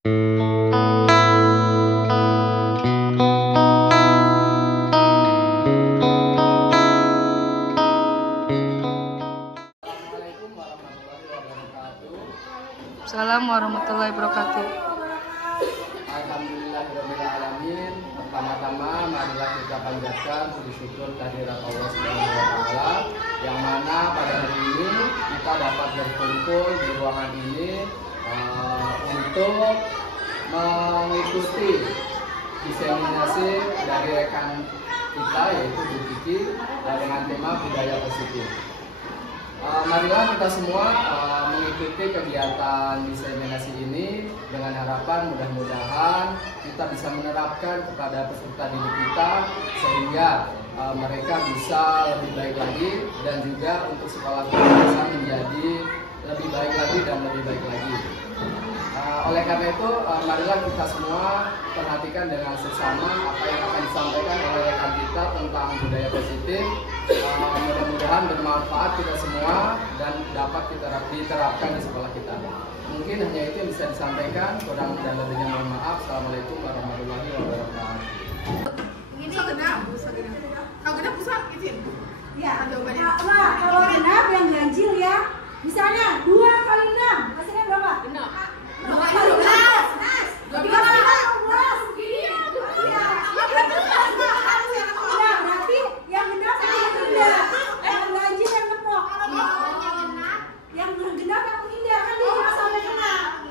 Assalamualaikum warahmatullahi wabarakatuh. Alhamdulillahirrahmanirrahim. Pertama-tama marilah kita panjatkan puji syukur kehadirat Allah Subhanahu wa Ta'ala, yang mana pada hari ini kita dapat berkumpul di ruangan ini untuk mengikuti diseminasi dari rekan kita, yaitu Bu Kiki, dengan tema budaya positif. Marilah kita semua mengikuti kegiatan diseminasi ini dengan harapan mudah-mudahan kita bisa menerapkan kepada peserta didik kita sehingga mereka bisa lebih baik lagi, dan juga untuk sekolah kita bisa menjadi lebih baik lagi dan lebih baik lagi. Oleh karena itu, marilah kita semua perhatikan dengan seksama apa yang akan disampaikan oleh rekan kita tentang budaya positif. Mudah-mudahan bermanfaat kita semua dan dapat kita diterapkan di sekolah kita. Mungkin hanya itu yang bisa disampaikan. Kurang dan lebihnya mohon maaf. Assalamualaikum warahmatullahi wabarakatuh. Kalau genap pusat izin. Ya. Kalau genap yang ganjil ya. Misalnya 2 kali 6 hasilnya berapa? Genap. 2 kali 12. 3 kali 12. Ya, berarti yang genap yang menghindar. Yang ganjil yang nepok. Yang genap yang menghindar kan dia cuma sampai genap.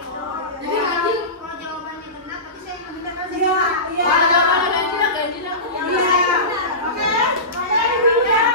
Jadi ganjil. Kalau jawabannya genap, tapi saya yang benar aja. Iya, iya. Kalau jawabannya ganjil aku. Iya. Oke. Kalian dulu ya.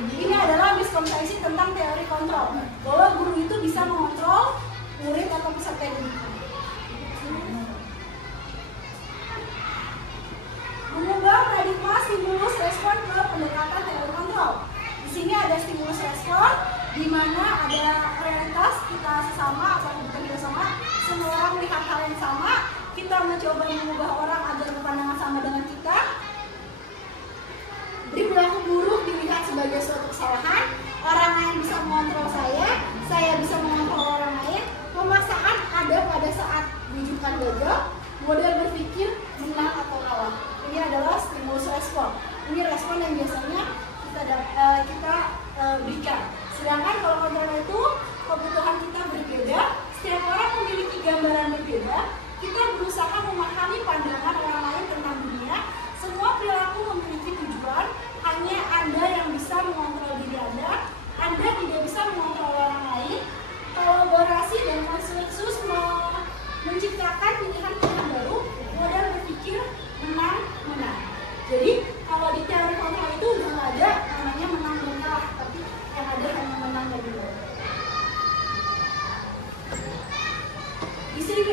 Ini adalah miskonsepsi tentang teori kontrol, bahwa guru itu bisa mengontrol murid atau peserta didik. Mengubah paradigma stimulus respon ke pendekatan teori kontrol. Di sini ada stimulus respon, di mana ada realitas kita sesama atau kebutuhan kita sama, semua orang melihat hal yang sama, kita mencoba mengubah orang agar berpandangan sama dengan kita. Perilaku buruk dilihat sebagai suatu kesalahan, orang lain bisa mengontrol saya bisa mengontrol orang lain. Pemaksaan ada pada saat rujukan gagal, model berpikir menang atau kalah. Ini adalah stimulus respon. Ini respon yang biasanya kita berikan. Sedangkan kalau kontrol itu kebutuhan kita berbeda, setiap orang memiliki gambaran berbeda. Kita berusaha memahami pandangan orang lain tentang dunia. Semua perilaku memiliki tujuan. Hanya Anda yang bisa mengontrol diri Anda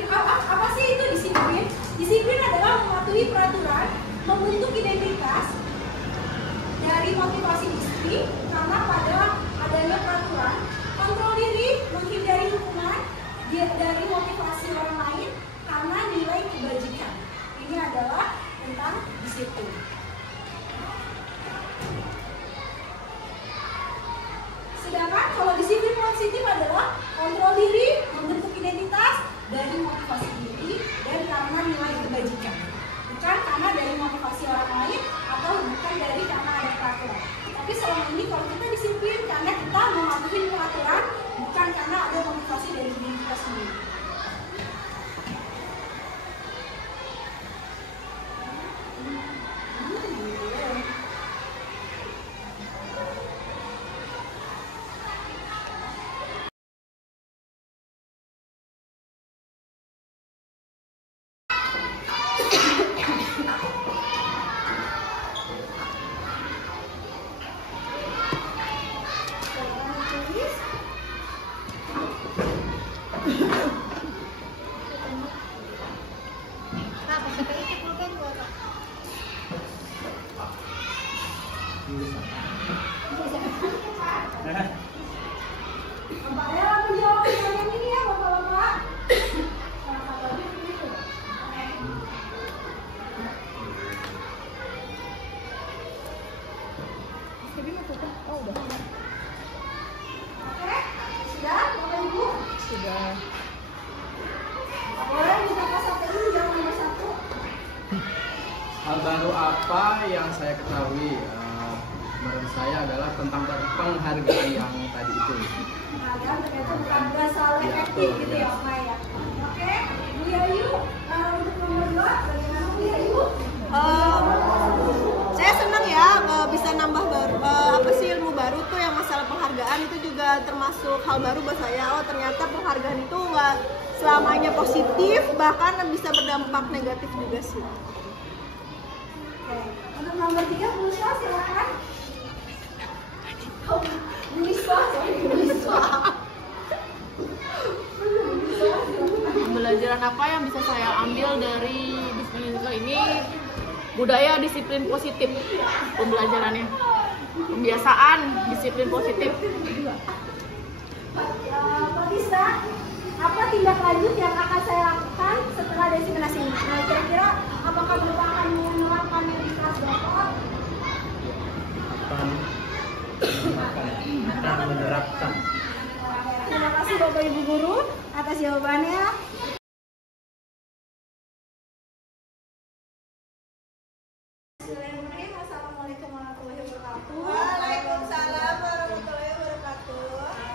Apa sih itu disiplin? Disiplin adalah mematuhi peraturan, membentuk identitas dari motivasi diri karena pada adanya peraturan, kontrol diri, menghindari hukuman dari motivasi orang lain karena nilai kebajikan. Ini adalah tentang disiplin. Sedangkan kalau disiplin positif adalah kontrol diri, membentuk identitas dari motivasi diri dan karena nilai kebajikan. Bukan karena dari motivasi orang lain atau bukan dari karena ada peraturan. Tapi selama ini kalau kita disiplin karena kita mematuhi peraturan, bukan karena ada motivasi dari diri kita sendiri. Hal baru apa yang saya ketahui menurut saya adalah tentang penghargaan yang tadi itu. Penghargaan ternyata bukan berasal efektif gitu ya, Pak ya. Oke, Bu Yayu, untuk nomor 2, bagaimana Bu Yayu? Saya senang ya bisa nambah apa sih ilmu baru tuh yang masalah penghargaan itu juga termasuk hal baru buat saya. Oh ternyata penghargaan itu nggak selamanya positif, bahkan bisa berdampak negatif juga sih. Untuk nomor 3, Bu Liswa, silakan. Bu Liswa, Pembelajaran apa yang bisa saya ambil dari disiplin ini? Budaya disiplin positif pembelajarannya. Pembiasaan disiplin positif. Pak Tisa, apa tindak lanjut yang akan saya lakukan setelah desiminasi ini? Nah, kira-kira apakah Bapak akan menerapkannya di kelas Bapak? Akan menerapkan. Terima kasih Bapak Ibu Guru atas jawabannya. Bismillahirrahmanirrahim. Assalamualaikum warahmatullahi wabarakatuh. Waalaikumsalam warahmatullahi wabarakatuh.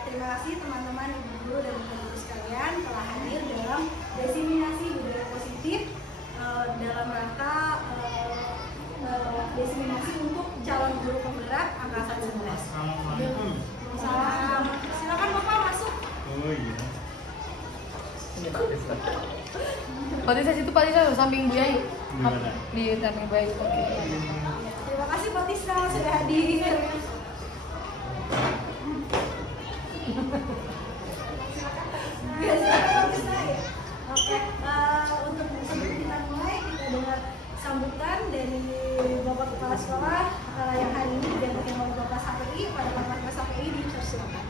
Terima kasih teman-teman Ibu Guru dan Bapak-Ibu sekalian telah hadir dalam desiminasi budaya positif dalam rangka desiminasi untuk calon guru penggerak angkatan 11. Salam. Silakan Bapak masuk. Oh iya. Pak Tisa situ, Pak Tisa samping Bu Yayu. Di mana? Di samping Bu Yayu. Oke. Terima kasih Pak Tisa sudah hadir. Oke, untuk sebelum kita mulai kita dengar sambutan dari Bapak Kepala Sekolah yang hari ini didampingi oleh Bapak Sapri pada Bapak Sapri di persilakan.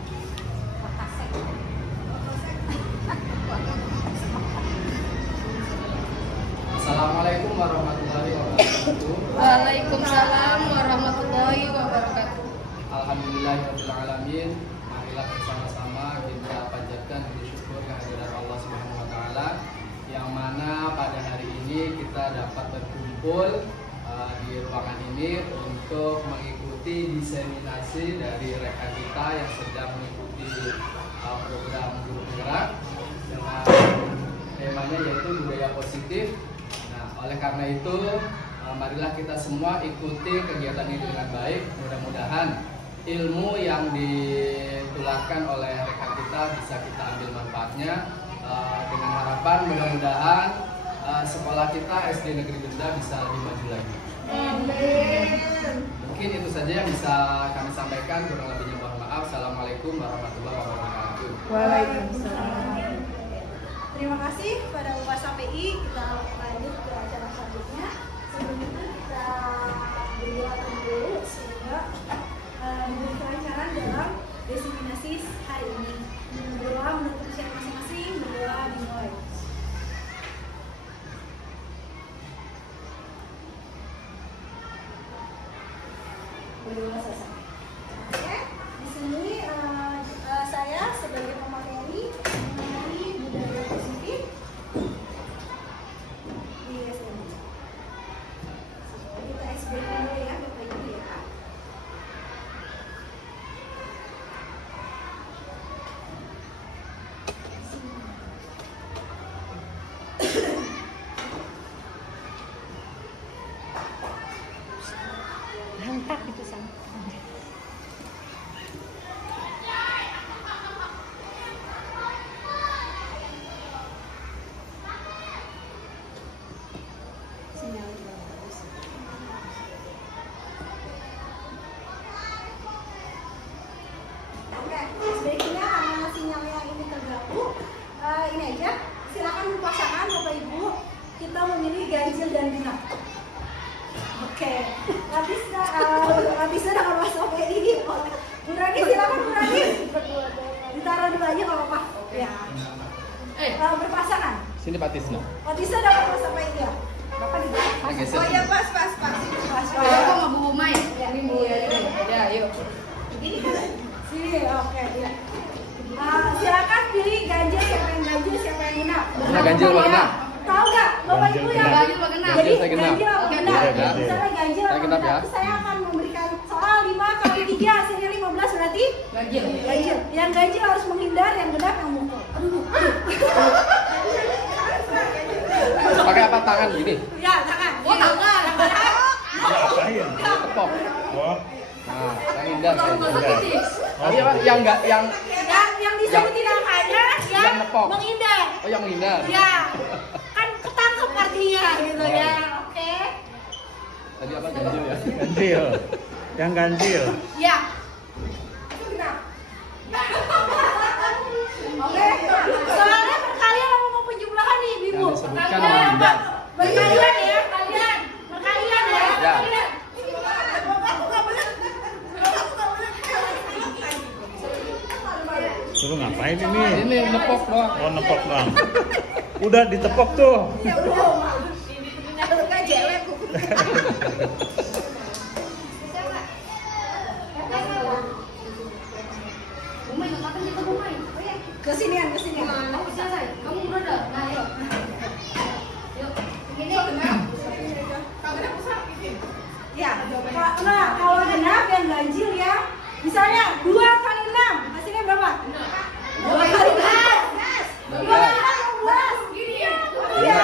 Assalamualaikum warahmatullahi wabarakatuh. Waalaikumsalam warahmatullahi wabarakatuh. Alhamdulillahirrahmanirrahim. Marilah bersama-sama kita panjatkan puji syukur kehadirat Allah Subhanahu wa taala yang mana pada hari ini kita dapat berkumpul di ruangan ini untuk mengikuti diseminasi dari rekan kita yang sedang mengikuti program guru penggerak dengan temanya yaitu budaya positif. Nah, oleh karena itu marilah kita semua ikuti kegiatan ini dengan baik. Mudah-mudahan ilmu yang ditularkan oleh rekan kita bisa kita ambil manfaatnya dengan harapan mudah-mudahan sekolah kita SD Negeri Benda bisa lebih maju lagi. Mungkin itu saja yang bisa kami sampaikan, kurang lebihnya mohon maaf. Assalamualaikum warahmatullahi wabarakatuh. Waalaikumsalam. Terima kasih pada Upas KPI. Kita lanjut ke acara selanjutnya. Sebelum itu kita berdoa dulu sehingga diberi kelancaran dalam desiminasi hari ini. Berdoa menurut usia masing-masing, berdoa dimulai. Berdoa selesai. Oke, di sini saya sebagai pemateri mengenai budaya positif di SDM. Kita explain dulu ya, Bapak Ibu ya. Mantap itu Sam. Sinyal kurang bagus. Oke, sebaiknya karena sinyalnya ini terganggu, ini aja. Silakan pasangan Bapak Ibu, kita memilih ganjil dan genap. Oke, habisnya dengan Mas OPI. Bu Rani, silakan Bu Rani. Ditaruh dulu aja kalau apa. Ya. Berpasangan. Sini Pak Tisna. Oh, bisa dapat Mas OPI ya. Bapak di belakang. Geser Oh sini. iya pas. Saya kok nggak Bu Umay? Ini Bu ya ini. Ya, yuk. Ini kan. Sini, oke, ya. Silakan pilih ganjil, siapa yang ganjil, siapa yang genap. Mana ganjil, mana genap? Tahu nggak, Bapak Ibu yang Ganjil apa genap? Jadi Saya genap. ganjil apa Oke, genap? genap. Misalnya ganjil Saya apa genap ya. genap, saya akan memberikan soal 5 kali 3 hasilnya 15 berarti Ganjil. ganjil. Yang ganjil harus menghindar, yang genap yang mukul. Aduh. Pakai apa tangan gini? Ya, tangan. Oh, tangan. Yang genap. Ngapain? Tepok. Oh, Nah, yang hindar. Tahu nggak Hindar. sakit? Tapi apa? Yang enggak yang Yang disebutin angkanya yang nepok. menghindar. Oh, yang menghindar. Ya, kan ketangkep artinya gitu ya. Oke. Tadi apa ganjil ya? ganjil. Yang ganjil. Ya. Itu genap. Oke. Soalnya perkalian sama mau penjumlahan nih, Ibu. Yang disebutkan Perkalian menghindar. apa? Perkalian ya, kalian. Perkalian ya. Ya. Perkalian. Suruh ngapain ini? Ini nepok doang. Oh, nepok doang. Udah ditepok tuh. Ya belum. Kalau nggak jelek. Umay, kapan kita Umay? Kesinian. Aku selesai. Kamu berada. Nah, yuk. Yuk. Ini Kalau kita pusat izin. Ya. Nah, kalau genap yang ganjil ya. Misalnya 2 kali 6. Hasilnya berapa? 2 kali 11. 2 kali 11. Gini ya. Iya.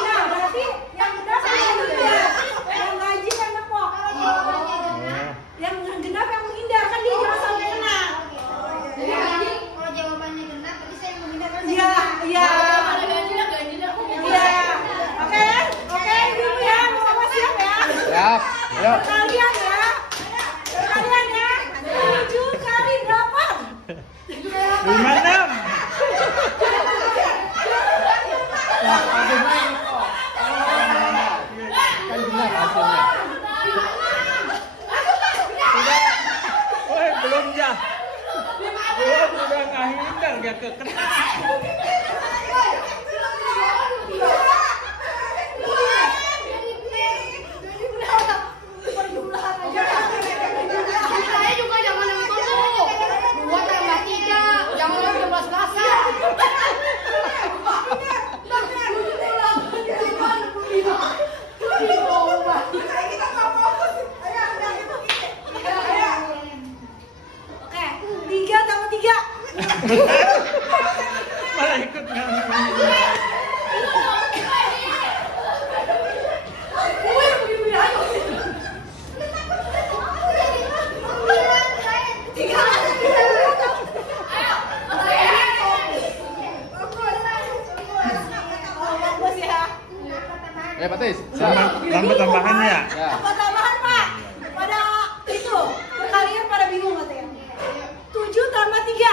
Nah, berarti yang genap yang menghindar. Yang ganjil yang nepok. Yang genap yang menghindar kan dia jangan sampai kena. Jadi ganjil, kalau jawabannya genap, berarti saya yang menghindar kan? Iya, iya. ada ganjil aku Iya. Oke, Ibu ya, mau sama siap ya? Siap. Ayo. Kalian ya. Kalian ya. 7 kali 8. 56. Nah, hasilnya nepok. Kan benar hasilnya. Woi, belum ya. Belum udah nggak hindar, nggak kena. Perjumlahan aja. Saya juga jangan yang itu tuh. 2 tambah 3. Jangan yang 12-12. Oke, 3 tambah 3. Malah ikut ngambil. Pak Tis. Tambah tambahannya. Ya. Apa tambahan Pak? Pada itu, kalian pada bingung katanya. 7 tambah 3.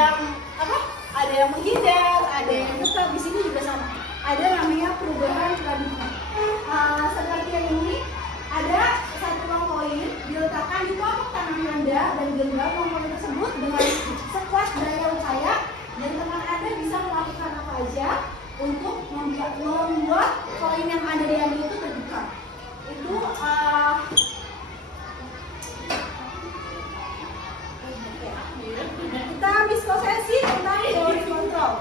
yang apa? Ada yang menghindar, ada yang tetap. Di sini juga sama. Ada namanya perubahan radikal. Seperti yang ini, ada satu uang koin diletakkan di telapak tangan Anda dan genggam uang koin tersebut dengan sekuat daya upaya, dan teman Anda bisa melakukan apa aja untuk membuat koin yang Anda diambil itu terbuka. Itu kita diskusi tentang teori kontrol.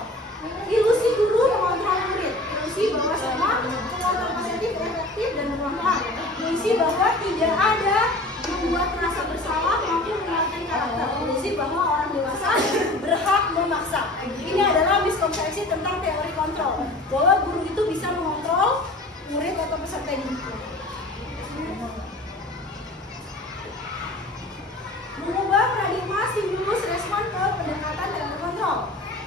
Ilusi guru mengontrol murid. Ilusi bahwa semua pengontrol positif, efektif, dan bermanfaat. Ilusi bahwa tidak ada membuat merasa bersalah maupun mengalahkan karakter. Ilusi bahwa orang dewasa berhak memaksa. Ini adalah miskonsepsi tentang teori kontrol, bahwa guru itu bisa mengontrol murid atau peserta didik. Mengubah paradigma stimulus respon ke pendekatan teori kontrol.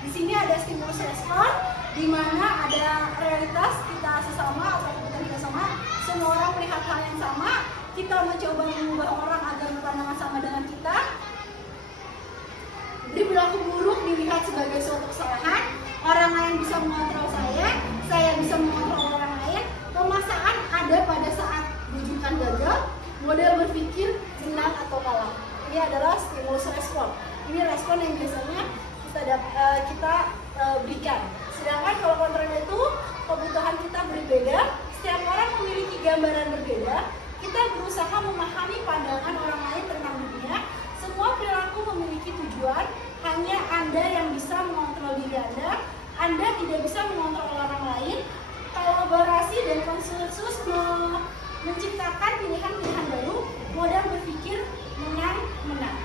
Di sini ada stimulus respon, di mana ada realitas kita sesama atau kebutuhan kita sama, semua orang melihat hal yang sama, kita mencoba mengubah orang agar berpandangan sama dengan kita. Perilaku buruk dilihat sebagai suatu kesalahan, orang lain bisa mengontrol saya bisa mengontrol orang lain. Pemaksaan ada pada saat rujukan gagal, model berpikir menang atau kalah. Ini adalah stimulus respon. Ini respon yang biasanya kita berikan. Sedangkan kalau kontrol itu kebutuhan kita berbeda, setiap orang memiliki gambaran berbeda. Kita berusaha memahami pandangan orang lain tentang dunia. Semua perilaku memiliki tujuan. Hanya Anda yang bisa mengontrol diri Anda. Anda tidak bisa mengontrol orang lain. Kolaborasi dan konsensus menciptakan pilihan-pilihan baru. Modal berpikir menang-menang.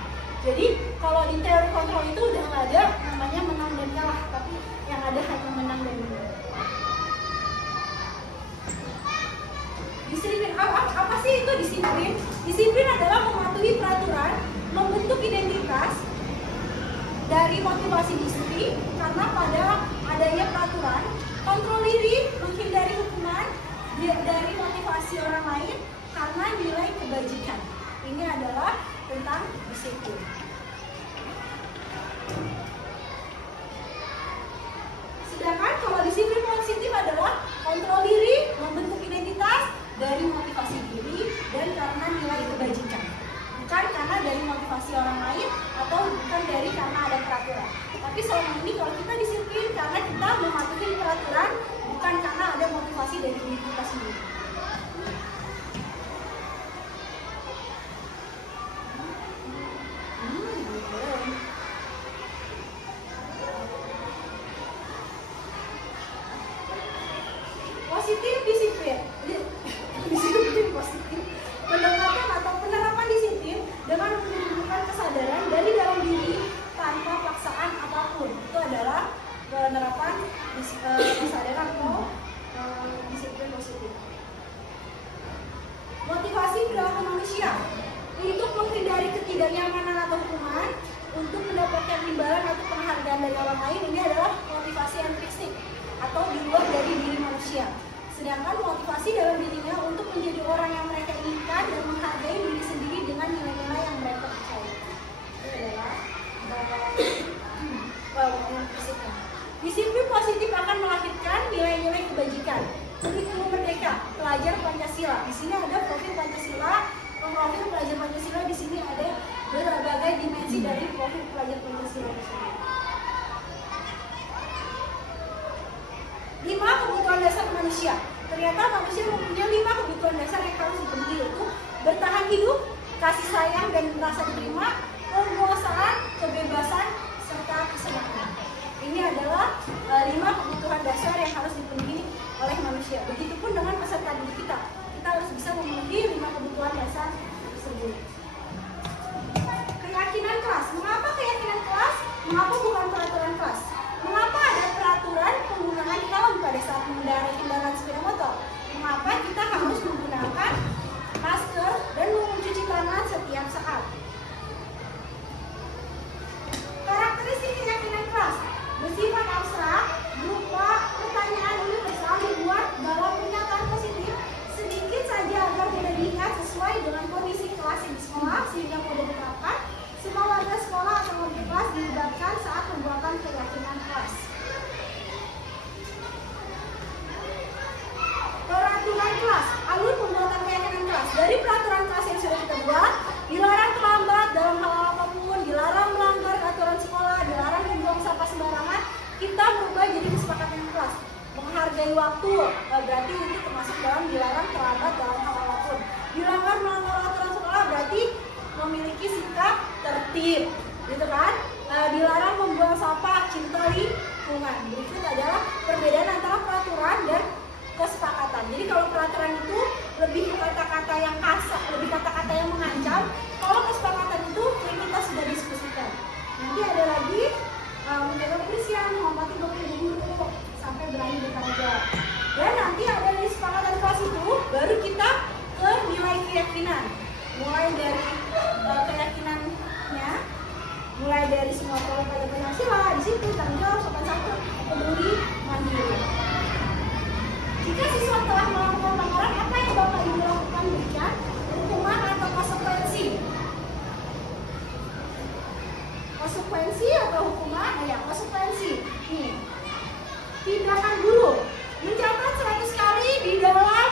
Jadi kalau di teori kontrol itu udah nggak ada namanya menang dan kalah, tapi yang ada hanya menang dan kalah. Disiplin apa sih itu disiplin? Disiplin adalah mematuhi peraturan, membentuk identitas dari motivasi diri karena pada adanya peraturan, kontrol diri, menghindari hukuman dari motivasi orang lain karena nilai kebajikan. Ini adalah tentang disiplin. Sedangkan kalau disiplin positif adalah kontrol diri, membentuk identitas dari motivasi diri dan karena nilai kebajikan. Bukan karena dari motivasi orang lain atau bukan dari karena ada peraturan. Tapi selama ini kalau kita disiplin karena kita mematuhi peraturan, bukan karena ada motivasi dari diri kita sendiri. Positif disiplin. Disiplin positif. Pendekatan atau penerapan disiplin dengan menunjukkan kesadaran dari dalam diri tanpa paksaan apapun. Itu adalah penerapan kesadaran atau disiplin positif. Motivasi perilaku manusia untuk menghindari ketidaknyamanan atau hukuman, untuk mendapatkan imbalan atau penghargaan dari orang lain. Ini adalah motivasi intrinsik atau di luar dari diri manusia. Sedangkan motivasi dalam dirinya untuk menjadi orang yang mereka inginkan dan menghargai diri sendiri dengan nilai-nilai yang mereka percaya. Itu adalah fisiknya. Disiplin positif akan melahirkan nilai-nilai kebajikan. Kurikulum Merdeka, pelajar Pancasila. Di sini ada profil Pancasila. Profil pelajar Pancasila di sini ada berbagai dimensi dari profil pelajar Pancasila tersebut. 5 kebutuhan dasar manusia. Ternyata manusia mempunyai 5 kebutuhan dasar yang harus dipenuhi, yaitu bertahan hidup, kasih sayang dan merasa diterima, penguasaan, kebebasan, serta kesenangan. Ini adalah 5 kebutuhan dasar yang harus dipenuhi oleh manusia. Begitupun dengan peserta didik kita. Kita harus bisa memenuhi 5 kebutuhan dasar tersebut. Keyakinan kelas. Mengapa keyakinan kelas? Mengapa bukan peraturan kelas? Mengapa ada peraturan penggunaan helm pada saat mengendarai kendaraan sepeda motor? Mengapa kita harus menggunakan masker dan mencuci tangan setiap saat? Karakteristik keyakinan kelas bersifat abstrak, berupa pertanyaan universal dibuat dalam kelas, alur pembuatan keyakinan kelas. Dari peraturan kelas yang sudah kita buat, dilarang terlambat dalam hal apapun, dilarang melanggar aturan sekolah, dilarang membuang sampah sembarangan. Kita berubah jadi kesepakatan kelas. Menghargai waktu, berarti itu termasuk dalam dilarang terlambat dalam hal apapun. Dilarang melanggar aturan sekolah berarti memiliki sikap tertib, gitu kan? Dilarang membuang sampah, cinta lingkungan. Berikut adalah perbedaan antara peraturan dan kesepakatan. Jadi kalau peraturan itu lebih kata-kata yang kasar, lebih kata-kata yang mengancam. Kalau kesepakatan itu yang kita sudah diskusikan. Nanti ada lagi menjaga kebersihan, menghormati guru sampai berani bertanggung jawab. Dan nanti ada di kesepakatan kelas itu baru kita ke nilai keyakinan. Mulai dari keyakinannya, mulai dari semua pola pada Pancasila, disiplin, tanggung jawab, sopan santun, peduli, mandiri. Jika siswa telah melakukan pelanggaran, apa yang Bapak Ibu lakukan? Berikan hukuman atau konsekuensi? Konsekuensi atau hukuman? Ya, konsekuensi. Nih, tindakan guru mencatat 100 kali di dalam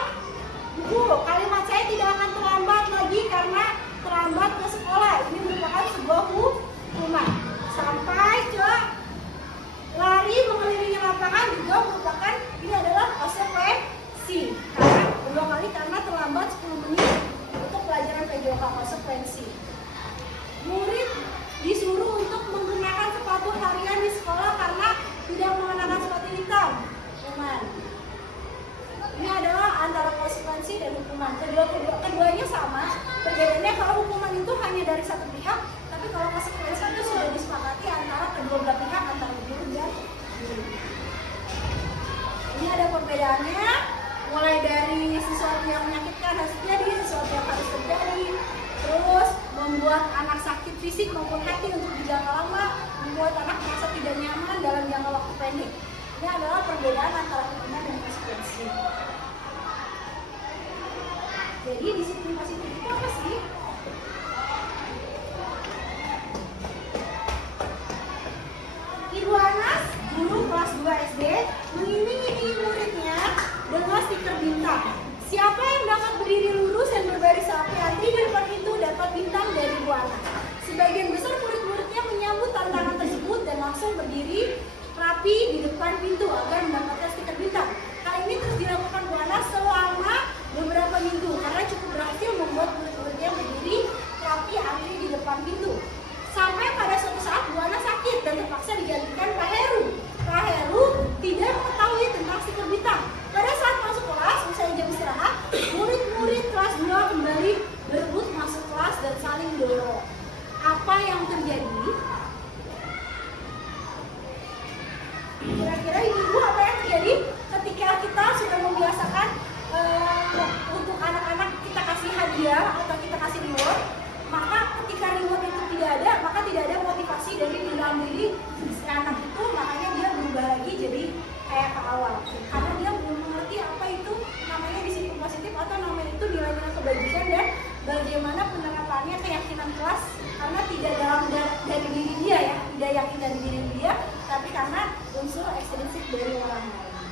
buku. Kalimat saya tidak akan terlambat lagi karena terlambat ke sekolah. Ini merupakan sebuah hukuman. Sampai ke lari mengelilingi lapangan juga merupakan, ini adalah konsekuensi. Karena kedua kali karena terlambat 10 menit untuk pelajaran PJOK, konsekuensi. Murid disuruh untuk menggunakan sepatu harian di sekolah karena tidak mengenakan sepatu hitam. Hukuman. Ini adalah antara konsekuensi dan hukuman. Keduanya sama. Perbedaannya kalau hukuman itu hanya dari satu pihak, tapi kalau konsekuensi itu sudah disepakati antara kedua belah pihak, antara guru dan guru. Ini ada perbedaannya, mulai dari sesuatu yang menyakitkan harus terjadi, sesuatu yang harus terjadi, terus membuat anak sakit fisik maupun hati untuk jangka lama, membuat anak merasa tidak nyaman dalam jangka waktu pendek. Ini adalah perbedaan antara hukuman dan konsekuensi. Jadi disiplin positif itu apa sih? Ibu Anas, guru kelas 2 SD, mengiming-imingi muridnya dengan stiker bintang. Siapa yang dapat berdiri lurus dan berbaris rapi antri di depan pintu dapat bintang dari Ibu Anas. Sebagian besar murid-muridnya menyambut tantangan tersebut dan langsung berdiri rapi di depan pintu agar mendapatkan stiker bintang. Hal ini terus dilakukan Bu Anas selama beberapa minggu karena cukup berhasil membuat murid-muridnya berdiri rapi antri di depan pintu. Sampai pada suatu saat Bu Anas sakit dan terpaksa digantikan Pak Heru. Pak Heru tidak mengetahui tentang stiker bintang. Pada saat masuk kelas, usai jam istirahat, murid-murid kelas 2 kembali berebut masuk kelas dan saling dorong. Apa yang terjadi? Kira-kira ibu apa yang terjadi ketika kita sudah membiasakan untuk anak-anak kita kasih hadiah atau kita kasih reward, maka ketika reward itu tidak ada, maka tidak ada motivasi dari dalam diri si anak itu, makanya dia berubah lagi jadi kayak ke awal karena dia belum mengerti apa itu namanya disiplin positif atau namanya itu nilai-nilai kebajikan dan bagaimana penerapannya keyakinan kelas, karena tidak dalam dari diri dia ya, tidak yakin dari diri dia, tapi karena unsur ekstrinsik dari orang lain.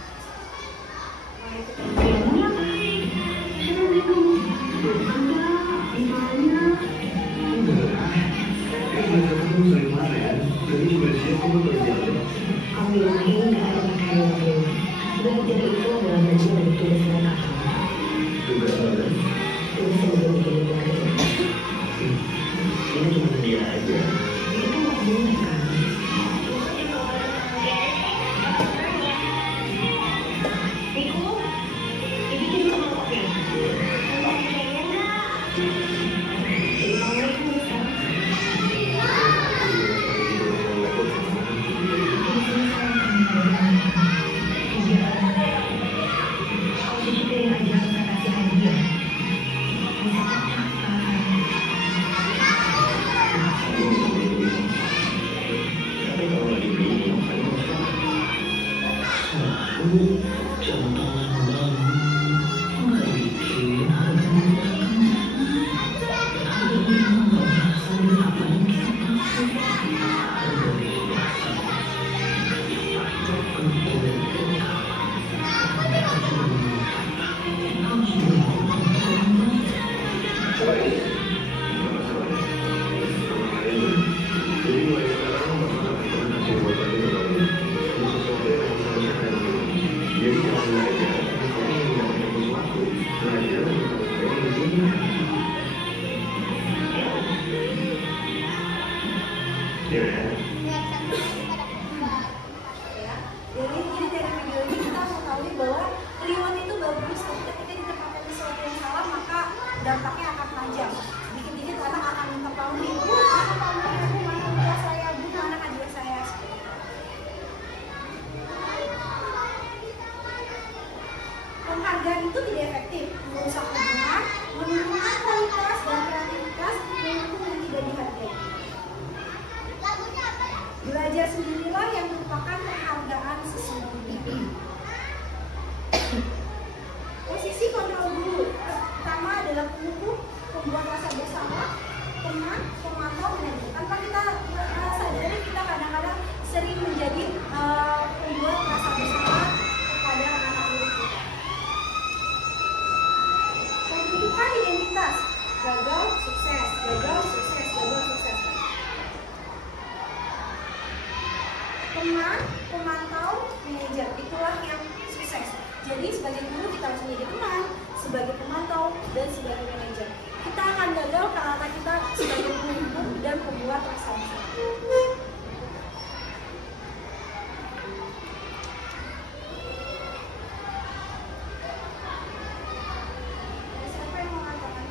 Belajar itu adalah bagian dari tugas mereka. Tugas apa? Tugas yang belum dikelari. Ini cuma dia aja. Itu nggak boleh kan? Iku, ini jadi sama apa ya? penghargaan itu tidak efektif, merusak hubungan, menurunkan kualitas dan kreativitas pemimpin yang tidak dihargai. Belajar sendirilah yang merupakan penghargaan sesungguhnya. Posisi kontrol guru pertama adalah pengukur, pembuat rasa bersalah, teman, pemantau, manajer. Tanpa kita sadari, kita kadang-kadang sering menjadi pembuat rasa bersalah kepada anak-anak didik kita. Pembentukan identitas, gagal, sukses, gagal, sukses, gagal, sukses. Teman, pemantau, manajer, itulah yang sukses. Jadi sebagai guru kita harus menjadi teman, sebagai pemantau, dan sebagai manajer. Kita akan gagal karena kita sebagai pemimpin dan pembuat rasa bersalah. Siapa yang mengatakan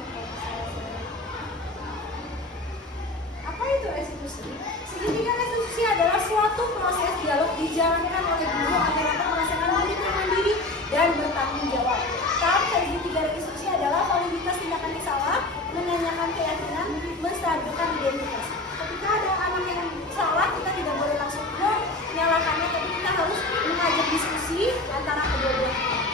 apa itu restitusi? Segitiga restitusi adalah suatu proses dialog dijalankan oleh guru antara merasakan murid yang mandiri dan bertanggung jawab. Tahap segitiga restitusi adalah validitas tindakan yang salah, menanyakan keyakinan, menstabilkan identitas. Ketika ada anak yang salah, kita tidak boleh langsung menyalahkannya, tapi kita harus mengajak diskusi antara kedua-duanya.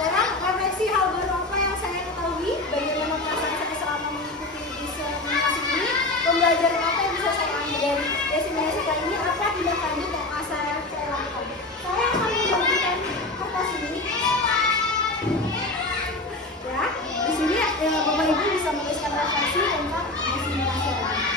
Sekarang refleksi hal baru apa yang saya ketahui, bagaimana perasaan saya selama mengikuti diseminasi ini, pembelajaran apa yang bisa saya ambil dari diseminasi kali ini, apa tindak lanjut yang akan saya lakukan. Saya akan membagikan kertas ini. Ya, di sini Bapak Ibu bisa menuliskan refleksi tentang diseminasi ini.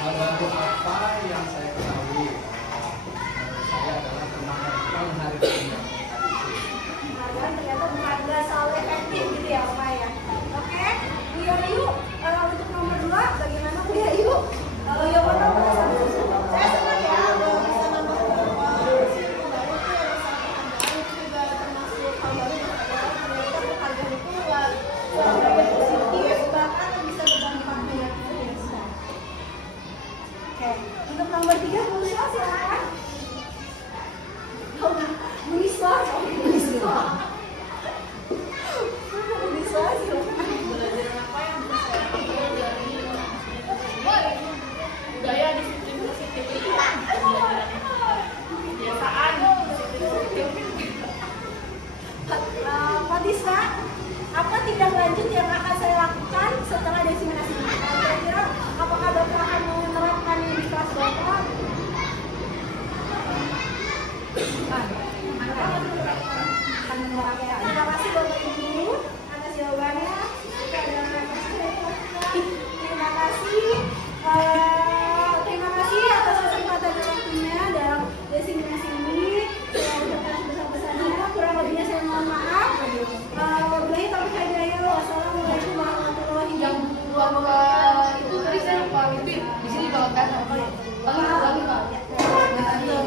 Hal baru apa yang saya ketahui? Saya adalah penghargaan yang Ternyata bukan nggak selalu efektif gitu ya Pak ya. Oke, Bu Yayu, untuk nomor 2 bagaimana Bu Yayu? Kalau yang nomor 1, saya senang ya bisa nambah beberapa skill baru tuh yang rasa penghargaan itu juga termasuk hal baru buat saya. Ternyata penghargaan itu nggak selalu positif, bahkan bisa berdampak negatif. Oke, untuk nomor 3 Bu Niswa silakan. Bu Niswa, Bu Niswa. Bu Niswa silakan. Belajar apa yang bisa saya ambil dari budaya disiplin positif itu pembelajarannya. Kebiasaan disiplin positif. Pak Tisna, apa tindak lanjut yang akan saya lakukan setelah diseminasi ini? Kira-kira apakah Bapak akan menerapkannya di kelas Bapak? Terima kasih Bapak Ibu atas jawabannya. Terima kasih. Terima kasih atas kesempatan dan waktunya dalam diseminasi ini. Saya ucapkan sebesar-besarnya. Kurang lebihnya saya mohon maaf. Wabillahi taufiq wal hidayah. Wassalamualaikum warahmatullahi wabarakatuh. Itu tadi saya lupa di sini bawakan.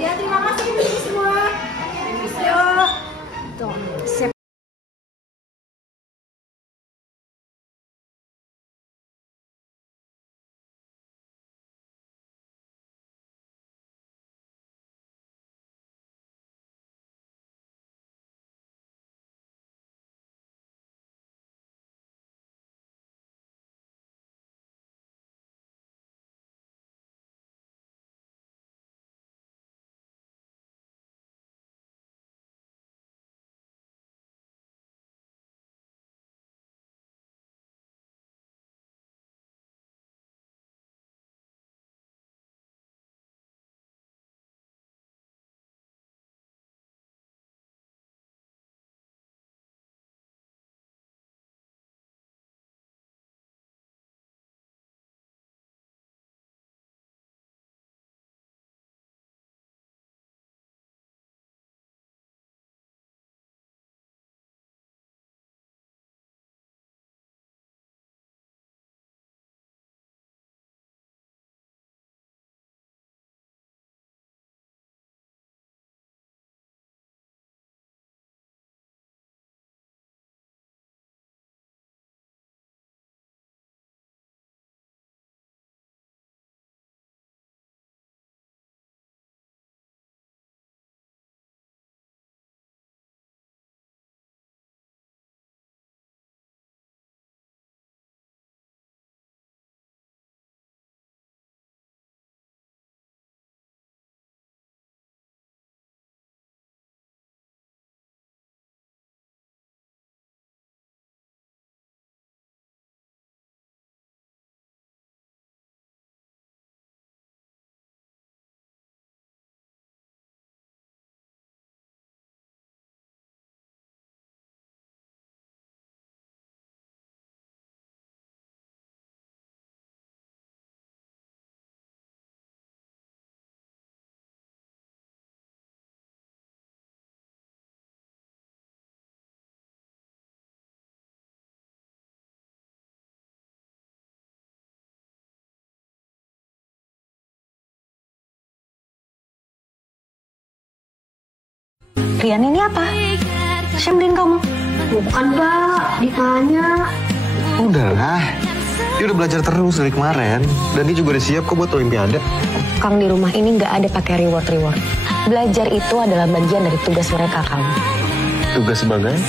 Ya, terima kasih semua. Yuk. Rian, ini apa? Siapa beliin kamu? Bukan, Pak. Ditanya. Udahlah. Dia udah belajar terus dari kemarin. Dan dia juga udah siap kok buat Olimpiade. Kang, di rumah ini nggak ada pakai reward. Belajar itu adalah bagian dari tugas mereka, Kang. Tugas sebagai?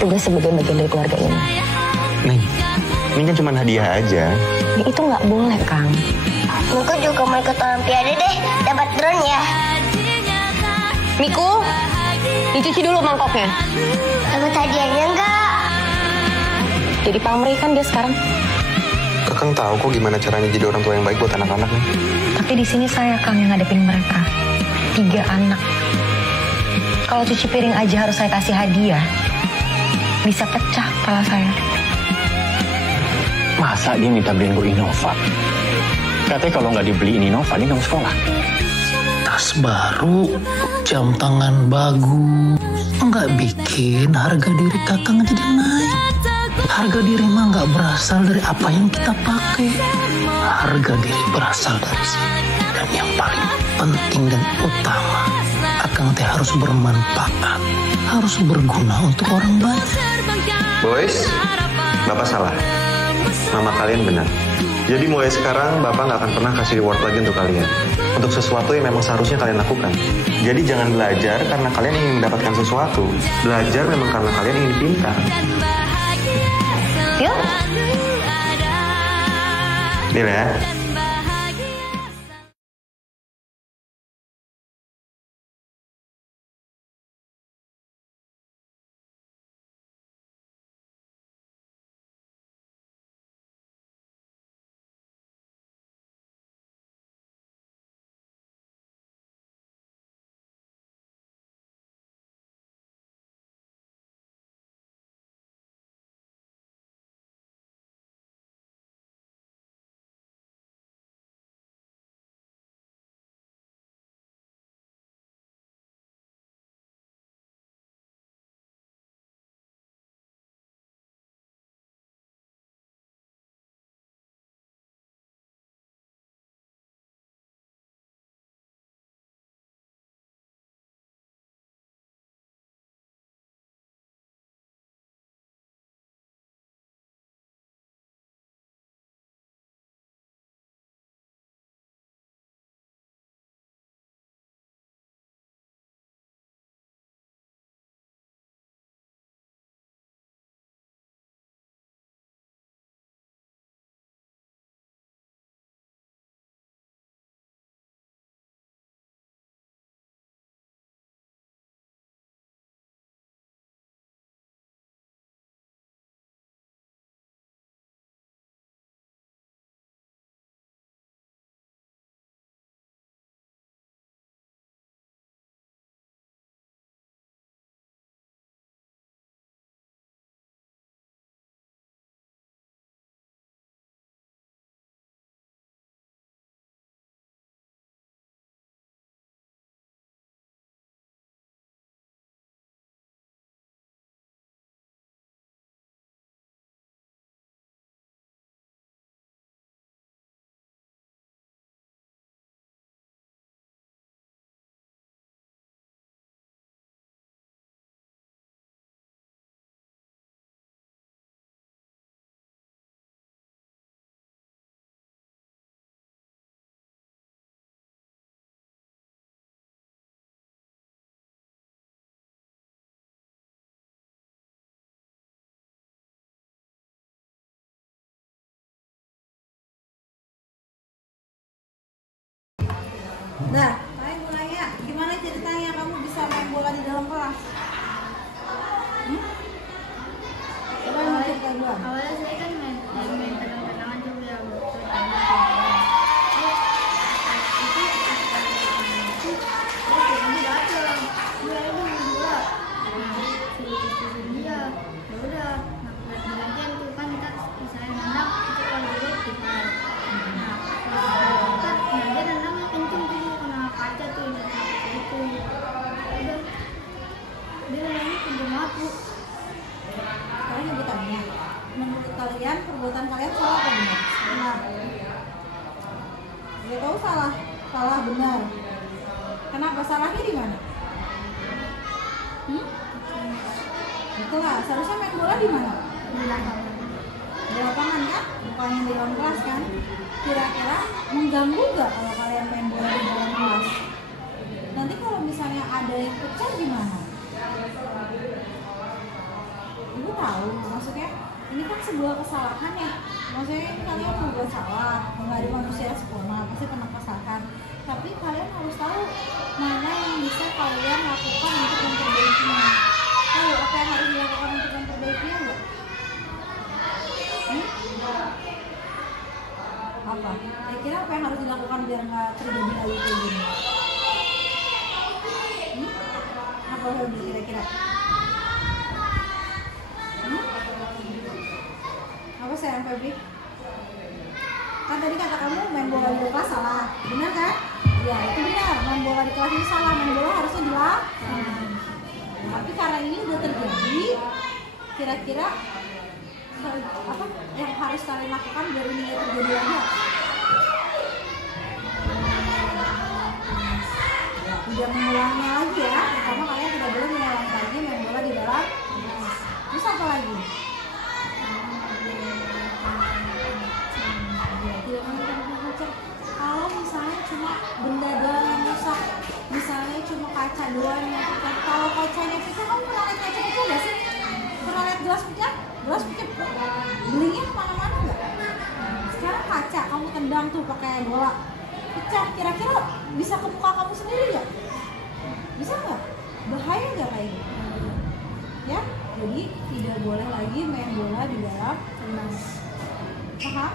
Tugas sebagai bagian dari keluarga ini. Nih, ini kan cuma hadiah aja. Ya, itu nggak boleh, Kang. Miku juga mau ikut Olimpiade deh, dapat drone ya. Miku, dicuci dulu mangkoknya. Dapat hadiahnya enggak? Jadi pamrih kan dia sekarang. Kakang tahu kok gimana caranya jadi orang tua yang baik buat anak-anak nih. Tapi di sini saya, Kang, yang ngadepin mereka. 3 anak. Kalau cuci piring aja harus saya kasih hadiah, bisa pecah kepala saya. Masa dia minta beliin gue Innova? Katanya kalau nggak dibeliin Innova, dia nggak mau sekolah. Tas baru, jam tangan bagus, nggak bikin harga diri kakak jadi naik. Harga diri mah nggak berasal dari apa yang kita pakai. Harga diri berasal dari sini. Dan yang paling penting dan utama, akang teh harus bermanfaat, harus berguna untuk orang banyak. Boys, Bapak salah. Mama kalian benar. Jadi mulai sekarang Bapak nggak akan pernah kasih reward lagi untuk kalian. Untuk sesuatu yang memang seharusnya kalian lakukan. Jadi jangan belajar karena kalian ingin mendapatkan sesuatu. Belajar memang karena kalian ingin pintar. Yuk. Nih ya. Nah, kalian mau nanya, gimana ceritanya kamu bisa main bola di dalam kelas? Coba mau cerita duluan. Awalnya saya kan main tenang-tenangan juga ya. Kalian ibu tanya, menurut kalian perbuatan kalian salah atau benar? Benar. Dia tahu salah benar. Kenapa salahnya di mana? Di kelas, harusnya main bola di mana? Di lapangan. Di lapangan ya, bukan di dalam kelas kan? Kira-kira mengganggu nggak kalau kalian main bola di dalam kelas? Nanti kalau misalnya ada yang pecah gimana? Ibu tahu, maksudnya ini kan sebuah kesalahan ya. Maksudnya ini kalian membuat salah, nggak ada manusia sempurna, pasti pernah kesalahan. Tapi kalian harus tahu mana yang bisa kalian lakukan untuk memperbaikinya. Tahu apa yang harus dilakukan untuk memperbaikinya nggak? Apa? Kira-kira apa yang harus dilakukan biar nggak terjadi lagi kayak gini? Apa lagi kira-kira? Apa sayang Febri? Kan tadi kata kamu main bola di kelas salah, benar kan? Ya itu benar, main bola di kelas ini salah, main bola harusnya dilakukan. Tapi karena ini udah terjadi, kira-kira apa yang harus kalian lakukan biar ini nggak terjadi lagi? Tidak mengulangnya lagi ya, pertama kalian tidak boleh mengulang lagi main bola di dalam. Terus apa lagi? Tidak mengulang. Kalau misalnya cuma benda doang yang rusak, misalnya cuma kaca doang yang pecah. Kalau kacanya pecah, kamu pernah lihat kaca pecah nggak sih? Pernah lihat gelas pecah? Gelas pecah belinya kemana-mana nggak? Sekarang kaca kamu tendang tuh pakai bola, pecah. Kira-kira bisa ke muka kamu sendiri nggak? Bisa nggak? Bahaya nggak kayak gitu? Ya, jadi tidak boleh lagi main bola di dalam kelas. Paham?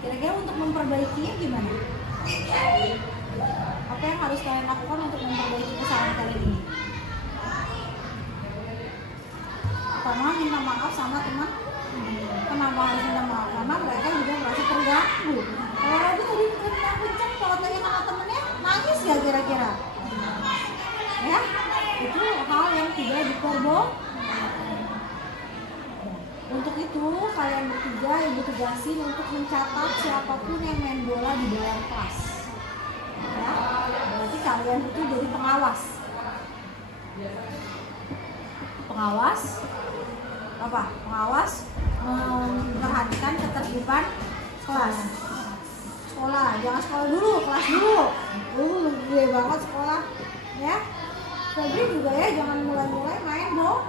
Kira-kira untuk memperbaikinya gimana? Apa yang harus kalian lakukan untuk memperbaiki kesalahan kalian ini? Pertama, minta maaf sama teman. Kenapa harus minta maaf? Karena mereka juga merasa terganggu. Kalau lagi tadi kencang, kalau tanya sama temennya, nangis ya kira-kira? Ya, itu hal yang tidak diperbolehkan. Untuk itu, kalian bertiga ibu tugasin untuk mencatat siapapun yang main bola di dalam kelas. Ya, berarti kalian itu jadi pengawas. Pengawas apa? Pengawas memperhatikan ketertiban kelas. Sekolah, jangan sekolah dulu, kelas dulu. Gede banget sekolah, ya. Febri juga ya, jangan mulai-mulai main dong.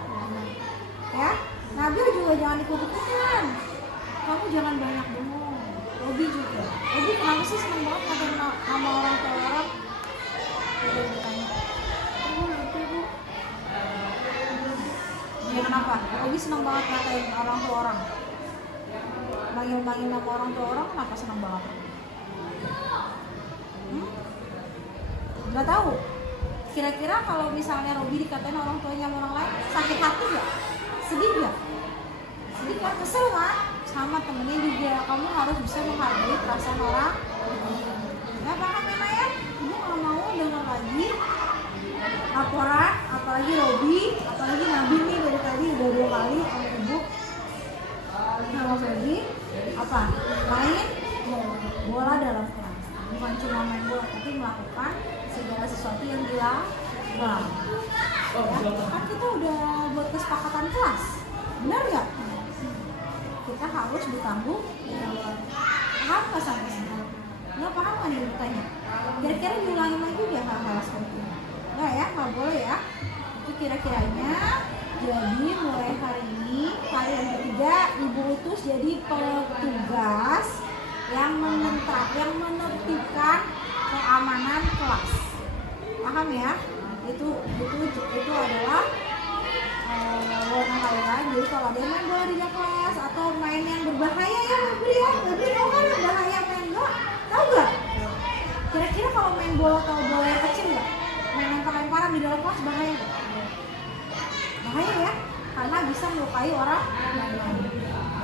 Ya. Nabil juga jangan ikut-ikutan. Kamu jangan banyak bengong. Robi juga. Robi kenapa sih seneng banget ngatain sama orang tua orang? Udah ditanya. Bu. Ya kenapa? Robi seneng banget ngatain orang tua orang. Manggil-manggil nama orang tua orang kenapa seneng banget? Nggak tahu. Kira-kira kalau misalnya Robi dikatain orang tuanya sama orang lain, sakit hati nggak? Sedih nggak? Sedih kan? Kesel kan? Sama temennya juga, kamu harus bisa menghargai perasaan orang. Ya paham ya? Ibu nggak mau dengar lagi laporan, apalagi Robi, apalagi Nabil nih dari tadi udah 2 kali sama ibu sama Febri apa? Main bola dalam kelas. Bukan cuma main bola, tapi melakukan segala sesuatu yang dilakukan. Ya, kan kita udah buat kesepakatan kelas, benar nggak? Kita harus bertanggung jawab. Paham nggak sampai sini? Nggak paham kan dia bertanya? Kira-kira diulangin lagi ya hal-hal seperti ini? Nggak ya, nggak boleh ya. Itu kira-kiranya. Jadi mulai hari ini kalian bertiga ibu utus jadi petugas yang menertibkan keamanan kelas. Paham ya? Itu adalah warna kalian. Jadi kalau ada yang main bola di kelas atau main yang berbahaya ya Febri ya, Febri tahu kan berbahaya main bola? Tahu nggak? Kira-kira kalau main bola atau bola yang kecil nggak? Main lempar-lemparan di dalam kelas bahaya nggak? Bahaya ya, karena bisa melukai orang lain.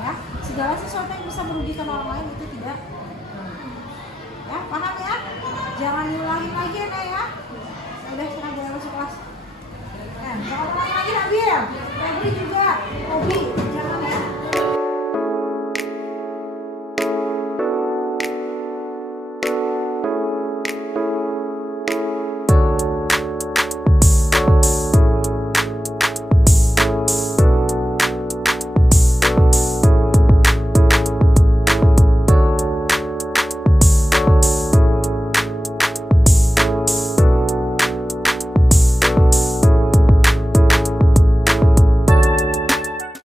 Ya, segala sesuatu yang bisa merugikan orang lain itu tidak. Ya, paham ya? Jangan diulangin lagi ya. Udah, sekarang boleh masuk kelas. Jangan ulangi lagi Nabil, Febri juga, Robi.